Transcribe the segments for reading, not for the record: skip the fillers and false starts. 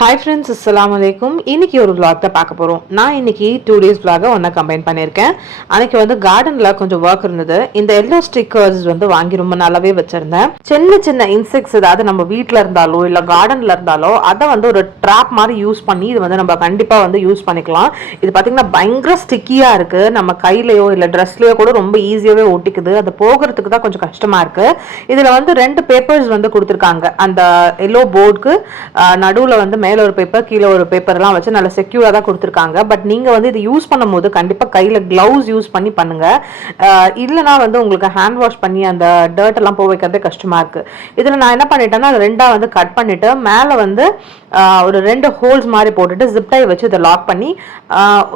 Hi friends, அஸ்ஸலாமு அலைக்கும். இன்னைக்கு ஒரு vlog தான் பார்க்க போகிறோம். நான் இன்னைக்கு 2 days vlog ஒன்றா கம்பைன் பண்ணியிருக்கேன். அன்னைக்கு வந்து கார்டனில் கொஞ்சம் ஒர்க் இருந்தது. இந்த எல்லோ ஸ்டிக்கர்ஸ் வந்து வாங்கி ரொம்ப நல்லாவே வச்சுருந்தேன். சின்ன சின்ன இன்செக்ட்ஸ் ஏதாவது நம்ம வீட்டில் இருந்தாலோ இல்லை கார்டனில் இருந்தாலோ அதை வந்து ஒரு ட்ராப் மாதிரி யூஸ் பண்ணி இது வந்து நம்ம கண்டிப்பாக வந்து யூஸ் பண்ணிக்கலாம். இது பார்த்திங்கன்னா பயங்கர ஸ்டிக்கியாக இருக்குது. நம்ம கையிலையோ இல்லை ட்ரெஸ்லையோ கூட ரொம்ப ஈஸியாகவே ஒட்டிக்குது. அது போகிறதுக்கு தான் கொஞ்சம் கஷ்டமாக இருக்குது. இதில் வந்து 2 பேப்பர்ஸ் வந்து கொடுத்துருக்காங்க. அந்த எல்லோ போர்டுக்கு நடுவில் வந்து மேல ஒரு பேப்பர் கீழே ஒரு பேப்பர்லாம் வச்சு நல்ல செக்யூரா தான் கொடுத்துருக்காங்க. பட் நீங்க வந்து இது யூஸ் பண்ணும்போது கண்டிப்பா கையில கிளவுஸ் யூஸ் பண்ணி பண்ணுங்க. இல்லைனா வந்து உங்களுக்கு ஹேண்ட் வாஷ் பண்ணி அந்த டர்ட் எல்லாம் போக வைக்கிறதே கஷ்டமா இருக்கு. இதுல நான் என்ன பண்ணிட்டேன்னா ரெண்டா வந்து கட் பண்ணிட்டு மேல வந்து ஒரு 2 ஹோல்ஸ் மாதிரி போட்டுட்டு ஜிப்டை வச்சு இதை லாக் பண்ணி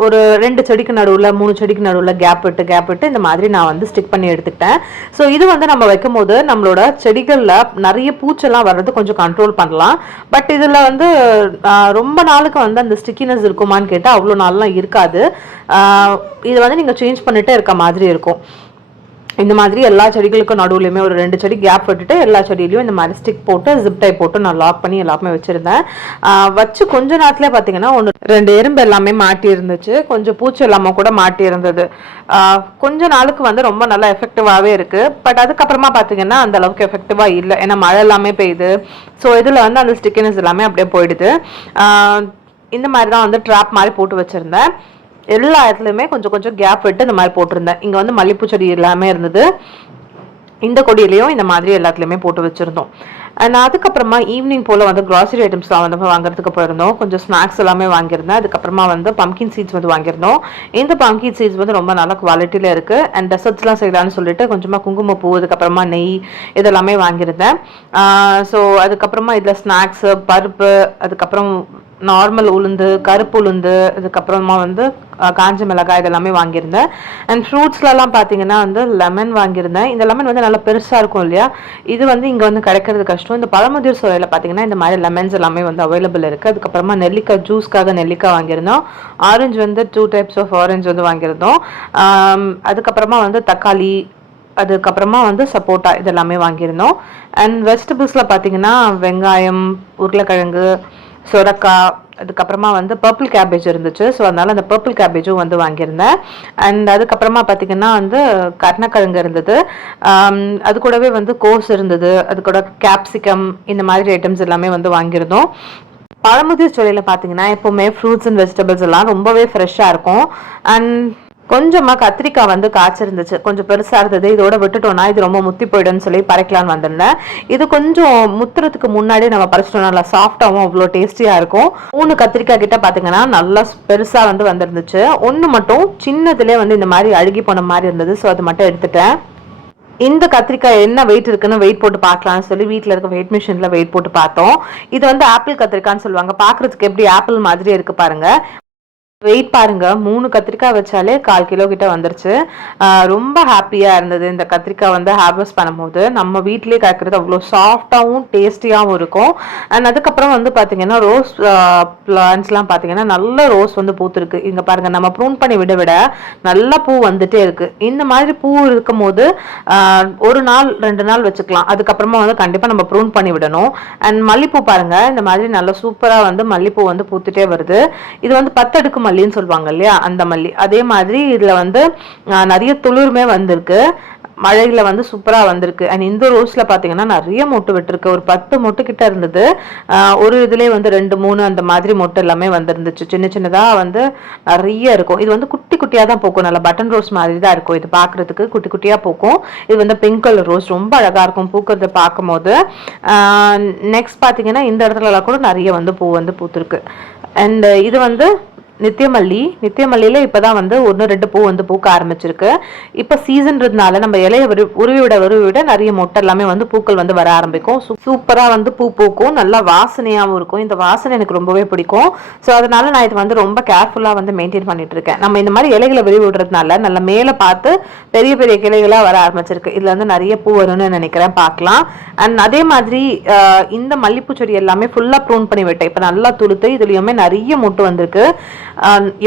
ஒரு 2 செடிக்கு நடுவில் 3 செடிக்கு நடுவில் கேப் விட்டு இந்த மாதிரி நான் வந்து ஸ்டிக் பண்ணி எடுத்துக்கிட்டேன். ஸோ இது வந்து நம்ம வைக்கும் போது நம்மளோட செடிகளில் நிறைய பூச்செல்லாம் வர்றது கொஞ்சம் கண்ட்ரோல் பண்ணலாம். பட் இதில் வந்து ரொம்ப நாளுக்கு வந்து அந்த ஸ்டிக்கினஸ் இருக்குமான்னு கேட்டால் அவ்வளோ நாள்லாம் இருக்காது. இதை வந்து நீங்கள் சேஞ்ச் பண்ணிட்டே இருக்க மாதிரி இருக்கும். இந்த மாதிரி எல்லா செடிகளுக்கும் நடுவுலையுமே ஒரு 2 செடி கேப் விட்டுட்டு எல்லா செடியிலையும் இந்த மாதிரி ஸ்டிக் போட்டு ஜிப்டை போட்டு நான் லாக் பண்ணி எல்லாமே வச்சுருந்தேன். வச்சு கொஞ்ச நேரத்துல பார்த்தீங்கன்னா 2 எறும்பு எல்லாமே மாட்டி இருந்துச்சு. கொஞ்சம் பூச்சி எல்லாமே கூட மாட்டி இருந்தது. கொஞ்ச நாளுக்கு வந்து ரொம்ப நல்லா எஃபெக்டிவாகவே இருக்குது. பட் அதுக்கப்புறமா பார்த்தீங்கன்னா அந்த அளவுக்கு எஃபெக்டிவாக இல்லை. ஏன்னா மழை எல்லாமே பெய்யுது. ஸோ இதில் வந்து அந்த ஸ்டிக்கினஸ் எல்லாமே அப்படியே போயிடுது. இந்த மாதிரி தான் வந்து ட்ராப் மாதிரி போட்டு வச்சுருந்தேன். எல்லா இடத்துலையுமே கொஞ்சம் கொஞ்சம் கேப் விட்டு இந்த மாதிரி போட்டிருந்தேன். இங்கே வந்து மல்லிப்பூ செடி எல்லாமே இருந்தது. இந்த கொடியிலையும் இந்த மாதிரி எல்லாத்துலேயுமே போட்டு வச்சுருந்தோம். அண்ட் அதுக்கப்புறமா ஈவினிங் போல் வந்து க்ராசரி ஐட்டம்ஸ்லாம் வந்து வாங்குறதுக்கு போயிருந்தோம். கொஞ்சம் ஸ்நாக்ஸ் எல்லாமே வாங்கியிருந்தேன். அதுக்கப்புறமா வந்து பம்கின் சீட்ஸ் வந்து வாங்கியிருந்தோம். இந்த பம்கின் சீட்ஸ் வந்து ரொம்ப நல்ல குவாலிட்டியில் இருக்குது. அண்ட் டெசர்ட்ஸ்லாம் செய்யலான்னு சொல்லிட்டு கொஞ்சமாக குங்குமப்பூ, அதுக்கப்புறமா நெய் இதெல்லாமே வாங்கியிருந்தேன். ஸோ அதுக்கப்புறமா இதில் ஸ்நாக்ஸு, பருப்பு, அதுக்கப்புறம் நார்மல் உளுந்து, கருப்பு உளுந்து, அதுக்கப்புறமா வந்து காஞ்ச மிளகாய் இதெல்லாமே வாங்கியிருந்தேன். அண்ட் ஃப்ரூட்ஸ்லாம் பார்த்தீங்கன்னா வந்து லெமன் வாங்கியிருந்தேன். இந்த லெமன் வந்து நல்லா பெருசாக இருக்கும் இல்லையா, இது வந்து இங்கே வந்து கிடைக்கிறது கஷ்டம். இந்த பழமுதிர் சோலையில் பார்த்தீங்கன்னா இந்த மாதிரி லெமன்ஸ் எல்லாமே வந்து அவைலபிள் இருக்குது. அதுக்கப்புறமா நெல்லிக்காய் ஜூஸ்க்காக நெல்லிக்காய் வாங்கியிருந்தோம். ஆரஞ்சு வந்து 2 டைப்ஸ் ஆஃப் ஆரஞ்சு வந்து வாங்கியிருந்தோம். அதுக்கப்புறமா வந்து தக்காளி, அதுக்கப்புறமா வந்து சப்போட்டா இதெல்லாமே வாங்கியிருந்தோம். அண்ட் வெஜிடபிள்ஸில் பார்த்தீங்கன்னா வெங்காயம், உருளைக்கிழங்கு, சொரக்காய், அதுக்கப்புறமா வந்து பர்பிள் கேபேஜ் இருந்துச்சு. ஸோ அதனால் அந்த பர்பிள் கேபேஜும் வந்து வாங்கியிருந்தேன். அண்ட் அதுக்கப்புறமா பார்த்திங்கன்னா வந்து கருணக்கிழங்கு இருந்தது. அது கூடவே வந்து கோஸ் இருந்தது. அது கூட கேப்சிகம், இந்த மாதிரி ஐட்டம்ஸ் எல்லாமே வந்து வாங்கியிருந்தோம். பழமுதிர் சோலையில் பார்த்தீங்கன்னா எப்போவுமே ஃப்ரூட்ஸ் அண்ட் வெஜிடபிள்ஸ் எல்லாம் ரொம்பவே ஃப்ரெஷ்ஷாக இருக்கும். அண்ட் கொஞ்சமாக கத்திரிக்காய் வந்து காய்ச்சிருந்துச்சு. கொஞ்சம் பெருசாக இருந்தது. இதோட விட்டுட்டோம்னா இது ரொம்ப முத்தி போய்டுன்னு சொல்லி பறிக்கலான்னு வந்திருந்தேன். இது கொஞ்சம் முத்துறதுக்கு முன்னாடி நம்ம பறிச்சிட்டோம். நல்லா சாஃப்டாகவும் அவ்வளோ டேஸ்டியாக இருக்கும். 3 கத்திரிக்காய் கிட்ட பார்த்தீங்கன்னா நல்லா பெருசாக வந்து வந்துருந்துச்சு. ஒன்று மட்டும் சின்னதுலேயே வந்து இந்த மாதிரி அழுகி போன மாதிரி இருந்தது. ஸோ அது மட்டும் எடுத்துட்டேன். இந்த கத்திரிக்காய் என்ன வெயிட் இருக்குன்னு வெயிட் போட்டு பார்க்கலாம்னு சொல்லி வீட்டில் இருக்க வெயிட் மிஷினில் வெயிட் போட்டு பார்த்தோம். இது வந்து ஆப்பிள் கத்திரிக்காய்ன்னு சொல்லுவாங்க. பார்க்குறதுக்கு எப்படி ஆப்பிள் மாதிரி இருக்கு பாருங்க. வெயிட் பாருங்க, 3 கத்திரிக்காய் வச்சாலே 1/4 கிலோ கிட்ட வந்துருச்சு. ரொம்ப ஹாப்பியாக இருந்தது இந்த கத்திரிக்காய் வந்து ஹார்வெஸ்ட் பண்ணும்போது. நம்ம வீட்டிலே காய்க்கிறது அவ்வளோ சாஃப்டாகவும் டேஸ்டியாகவும் இருக்கும். அண்ட் அதுக்கப்புறம் வந்து பார்த்தீங்கன்னா ரோஸ் பிளான்ட்ஸ்லாம் பார்த்தீங்கன்னா நல்ல ரோஸ் வந்து பூத்துருக்கு. இங்கே பாருங்கள், நம்ம ப்ரூன் பண்ணி விட நல்ல பூ வந்துட்டே இருக்குது. இந்த மாதிரி பூ இருக்கும் போது 1 நாள் 2 நாள் வச்சுக்கலாம். அதுக்கப்புறமா வந்து கண்டிப்பாக நம்ம ப்ரூன் பண்ணி விடணும். அண்ட் மல்லிப்பூ பாருங்கள், இந்த மாதிரி நல்ல சூப்பராக வந்து மல்லிப்பூ வந்து பூத்துட்டே வருது. இது வந்து 10 அடுக்கு மல்லின்னு சொல்லுவாங்க இல்லையா, அந்த மல்லி. அதே மாதிரி இதுல வந்து நிறைய துளிருமே வந்திருக்கு. மழையில வந்து சூப்பரா வந்திருக்கு. அண்ட் இந்த ரோஸ்ல பாத்தீங்கன்னா நிறைய மொட்டு விட்டுருக்கு. ஒரு 10 மொட்டு கிட்ட இருந்தது. ஒரு இதுலயே வந்து 2 3 அந்த மாதிரி மொட்டு எல்லாமே வந்துருந்துச்சு. சின்ன சின்னதா வந்து நிறைய இருக்கும். இது வந்து குட்டி குட்டியா தான் பூக்கும். நல்ல பட்டன் ரோஸ் மாதிரி தான் இருக்கும். இது பாக்குறதுக்கு குட்டி குட்டியா பூக்கும். இது வந்து பிங்க் கலர் ரோஸ், ரொம்ப அழகா இருக்கும் பூக்கிறத பார்க்கும் போது. நெக்ஸ்ட் பாத்தீங்கன்னா இந்த இடத்துல கூட நிறைய வந்து பூ வந்து பூத்துருக்கு. அண்ட் இது வந்து நித்தியமல்லியில இப்பதான் வந்து 1-2 பூ வந்து பூக்க ஆரம்பிச்சிருக்கு. இப்ப சீசன்றதுனால நம்ம இலைய உருவி விட நிறைய மொட்டை எல்லாமே வந்து பூக்கள் வந்து வர ஆரம்பிக்கும். சூப்பரா வந்து பூ பூக்கும். நல்லா வாசனையாகவும் இருக்கும். இந்த வாசனை எனக்கு ரொம்பவே பிடிக்கும். ஸோ அதனால நான் இது வந்து ரொம்ப கேர்ஃபுல்லா வந்து மெயின்டைன் பண்ணிட்டு இருக்கேன். நம்ம இந்த மாதிரி இலைகளை விருவி விடுறதுனால நல்ல மேல பார்த்து பெரிய பெரிய கிளைகளா வர ஆரம்பிச்சிருக்கு. இதுல வந்து நிறைய பூ வரும்னு நினைக்கிறேன், பார்க்கலாம். அண்ட் அதே மாதிரி இந்த மல்லிப்பூ செடி எல்லாமே ஃபுல்லா ப்ரூன் பண்ணி விட்டேன். இப்ப நல்லா துளுத்து இதுலயுமே நிறைய மொட்டு வந்திருக்கு.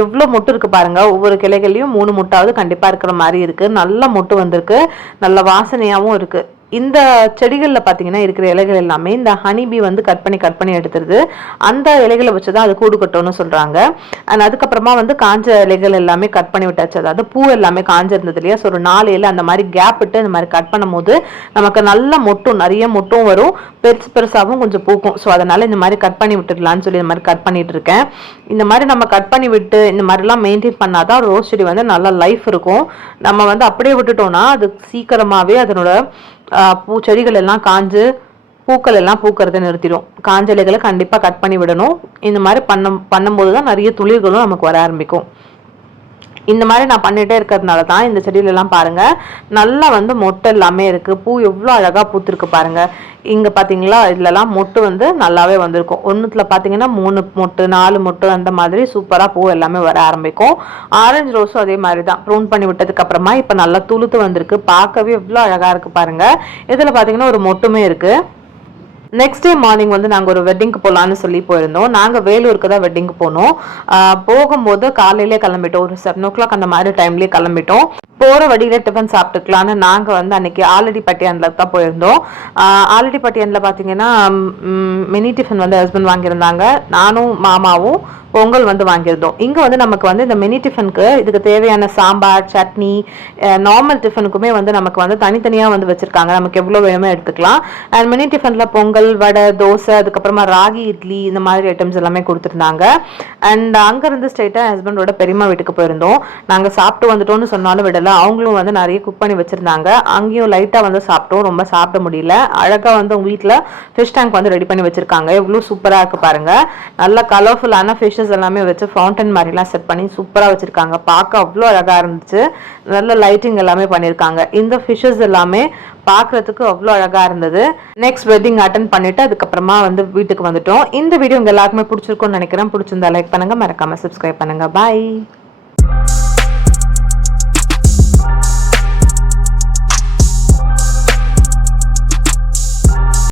எவ்வளோ மொட்டு இருக்கு பாருங்க. ஒவ்வொரு கிளைகள்லையும் 3 மொட்டாவது கண்டிப்பா இருக்கிற மாதிரி இருக்கு. நல்ல மொட்டு வந்திருக்கு. நல்ல வாசனையாகவும் இருக்கு. இந்த செடிகளில் பார்த்தீங்கன்னா இருக்கிற இலைகள் எல்லாமே இந்த ஹனிபி வந்து கட் பண்ணி எடுத்துருது. அந்த இலைகளை வச்சு தான் அது கூடு கட்டும்னு சொல்கிறாங்க. அண்ட் அதுக்கப்புறமா வந்து காஞ்ச இலைகள் எல்லாமே கட் பண்ணி விட்டாச்சு. அதாவது பூ எல்லாமே காஞ்சிருந்தது இல்லையா, ஸோ ஒரு 4 இலை அந்த மாதிரி கேப் விட்டு இந்த மாதிரி கட் பண்ணும் போது நமக்கு நல்ல மொட்டும், நிறைய மொட்டும் வரும், பெருசாகவும் கொஞ்சம் பூக்கும். ஸோ அதனால இந்த மாதிரி கட் பண்ணி விட்டுடலான்னு சொல்லி இந்த மாதிரி கட் பண்ணிட்டு இருக்கேன். இந்த மாதிரி நம்ம கட் பண்ணி விட்டு இந்த மாதிரிலாம் மெயின்டைன் பண்ணாதான் ரோஸ் செடி வந்து நல்லா லைஃப் இருக்கும். நம்ம வந்து அப்படியே விட்டுட்டோம்னா அது சீக்கிரமாகவே அதனோட பூச்செடிகள் எல்லாம் காஞ்சு பூக்கள் எல்லாம் பூக்கிறத நிறுத்திடும். காஞ்ச இலைகளை கண்டிப்பாக கட் பண்ணி விடணும். இந்த மாதிரி பண்ணும்போது தான் நிறைய துளிர்களும் நமக்கு வர ஆரம்பிக்கும். இந்த மாதிரி நான் பண்ணிகிட்டே இருக்கிறதுனால தான் இந்த செடியிலலாம் பாருங்கள் நல்லா வந்து மொட்டை எல்லாமே இருக்குது. பூ எவ்வளோ அழகாக பூத்துருக்கு பாருங்கள். இங்கே பார்த்தீங்களா, இதுலலாம் மொட்டு வந்து நல்லாவே வந்திருக்கும். ஒன்றுத்தில் பார்த்தீங்கன்னா 3 மொட்டு 4 மொட்டு அந்த மாதிரி சூப்பராக பூ எல்லாமே வர ஆரம்பிக்கும். ஆரஞ்சு ரோஸும் அதே மாதிரி தான். ப்ரூன் பண்ணி விட்டதுக்கு அப்புறமா இப்போ நல்லா துளுத்து வந்திருக்கு. பார்க்கவே எவ்வளோ அழகாக இருக்குது பாருங்கள். இதில் பார்த்தீங்கன்னா ஒரு மொட்டுமே இருக்குது. நெக்ஸ்ட் டே மார்னிங் வந்து நாங்கள் ஒரு வெட்டிங்க்கு போகலான்னு சொல்லி போயிருந்தோம். நாங்கள் வேலூருக்கு தான் வெட்டிங்க்கு போனோம். போகும்போது காலையிலே கிளம்பிட்டோம். ஒரு 7 o'clock அந்த மாதிரி டைம்லேயே கிளம்பிட்டோம். போகிற வழியில் டிஃபன் சாப்பிட்டுக்கலான்னு நாங்கள் வந்து அன்றைக்கி ஆலடிப்பட்டியானில் தான் போயிருந்தோம். ஆலடிப்பட்டியானில் பார்த்தீங்கன்னா மினி டிஃபன் வந்து ஹஸ்பண்ட் வாங்கியிருந்தாங்க. நானும் மாமாவும் பொங்கல் வந்து வாங்கியிருந்தோம். இங்கே வந்து நமக்கு வந்து இந்த மினி டிஃபனுக்கு இதுக்கு தேவையான சாம்பார், சட்னி, நார்மல் டிஃபனுக்குமே வந்து நமக்கு வந்து தனித்தனியாக வந்து வச்சுருக்காங்க. நமக்கு எவ்வளோ வேணுமோ எடுத்துக்கலாம். அண்ட் மினி டிஃபனில் பொங்கல், வடை, தோசை, அதுக்கப்புறமா ராகி இட்லி இந்த மாதிரி ஐட்டம்ஸ் எல்லாமே கொடுத்துருந்தாங்க. அண்ட் அங்கேருந்து ஸ்ட்ரெயிட்டாக ஹஸ்பண்டோட பெரியம்மா வீட்டுக்கு போயிருந்தோம். நாங்கள் சாப்பிட்டு வந்துட்டோம்னு சொன்னாலும் விடலை. அவங்களும் வந்து நிறைய குக் பண்ணி வச்சுருந்தாங்க. அங்கேயும் லைட்டாக வந்து சாப்பிட்டோம். ரொம்ப சாப்பிட முடியல. அழகாக வந்து உங்கள் வீட்டில் ஃபிஷ் டேங்க் வந்து ரெடி பண்ணி வச்சுருக்காங்க. எவ்வளோ சூப்பராக இருக்குது பாருங்கள். நல்ல கலர்ஃபுல்லான ஃபிஷ்ஷஸ் எல்லாமே வச்சு ஃபவுண்டன் மாதிரிலாம் செட் பண்ணி சூப்பராக வச்சுருக்காங்க. பார்க்க அவ்வளோ அழகாக இருந்துச்சு. நல்ல லைட்டிங் எல்லாமே பண்ணியிருக்காங்க. இந்த ஃபிஷ்ஷஸ் எல்லாமே பார்க்குறதுக்கு அவ்வளோ அழகாக இருந்தது. நெக்ஸ்ட் வெட்டிங் அட்டன் பண்ணிவிட்டு அதுக்கப்புறமா வந்து வீட்டுக்கு வந்துட்டோம். இந்த வீடியோ உங்கள் எல்லாருக்குமே பிடிச்சிருக்கும்னு நினைக்கிறேன். பிடிச்சிருந்தா லைக் பண்ணுங்கள், மறக்காமல் சப்ஸ்கிரைப் பண்ணுங்கள். பாய்.